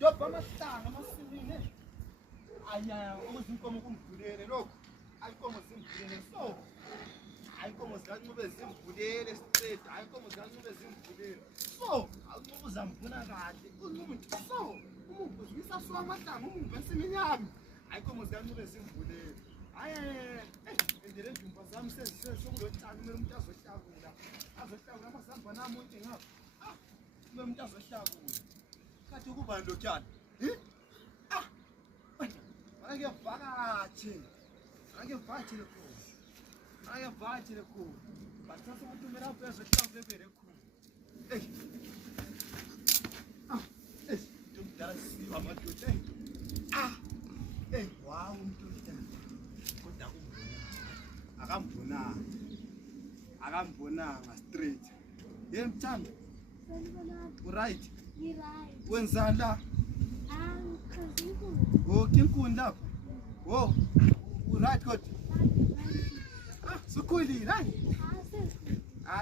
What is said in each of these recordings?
Dopa amasanga amasimini. Aya ukuzinkomo kumvulele lokho. Ayinkomo zimvulele so. Ayinkomo zikanqube zimvulele straight. Ayinkomo zikanqube zimvulele. So, awunqube uzambuna kahle. Umuntu so, umuntu uzisa so amahlanga umuntu esimini yami. Ayinkomo zikanqube zimvulele. Endele ndumba zami sekulotshani kumele umuntu azohlakula. Azohlakula amasamba nami uthi ngapha. Kumele umuntu azohlakula. Kathi kuba lotyana. Ake vakache lokho. Bathatha umuntu umela phezulu ehlawule bere khulu. Ntomdala siwa amadoda. Wow umntwana. Kodwa akambonanga straight. Mthando. Right. Wenzani la? Kinkunda. Oh, right kodwa. Sukhulile hayi.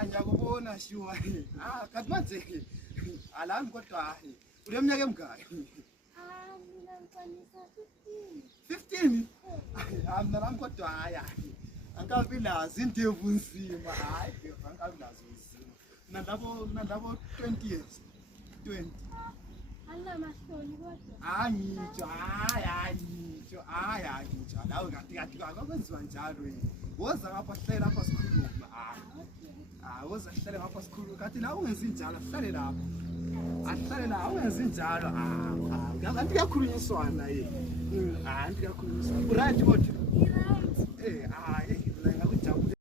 Ngiyakubona shuwa. Kanti manje alami kodwa hayi. Uleminyaka emingaki? Mina ngifanyisa 15. Mina nami kodwa hayi. Angabi lazi indevu nzima. Hayi, angabi lazi nzima. Nalabo 20 years. 20. Alamahloni kodwa. Ngitsho. Lawe kathi akwenziwa njalo yini. Woza ngapha hlale lapha sikhuluma. Woza hlale ngapha sikhuluma. Kathi la ungenzi njalo, hlale lapha. Ahlale la ungenzi njalo. Kanti kuyakhulunyiswana yini? Kanti kuyakhulunyiswana. Right kodwa. Right.